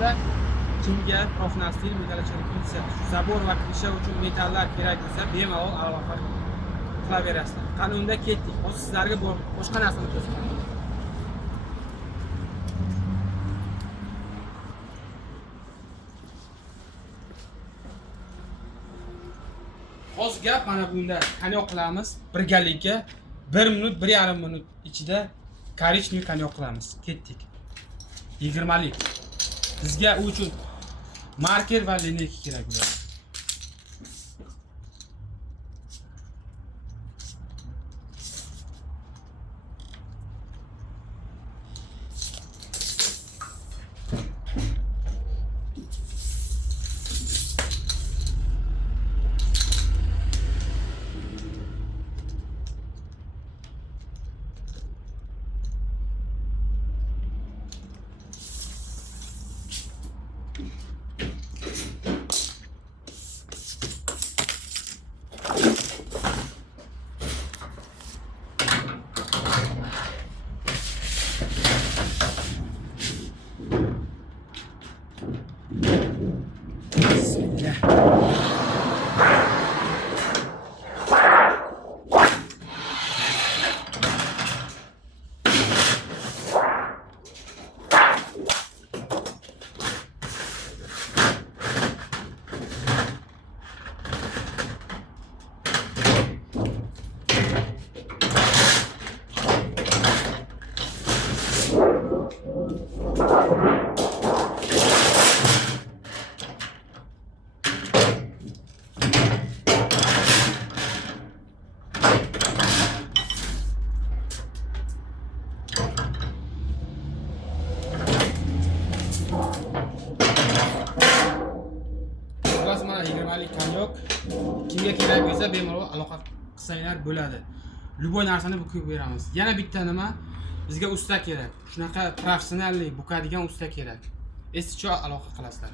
bo'lsa, kimga profnastil metallochirkitsa, zabor va krisha uchun metallar kerak bo'lsa, bemalol aloqa qilaverasizlar. Qani unda ketdik. Hozir sizlarga boshqa narsani ko'rsataman. Hozir gap mana bunda konyak qilamiz. Birgalikda 1 minut, 1,5 minut ichida korичневый konyak qilamiz. Ketdik. 20 lik. Bizga u uchun marker va lineyka kerak bo'ladi. Mana 20 lik konyak kimga kerak bo'lsa bemalol aloqa qilsanglar bo'ladi. Любой narsani bukib beramiz. Yana bitta nima, bizga usta kerak. Shunaqa professionallik bukadigan usta kerak. Eschi aloqa qilasizlar.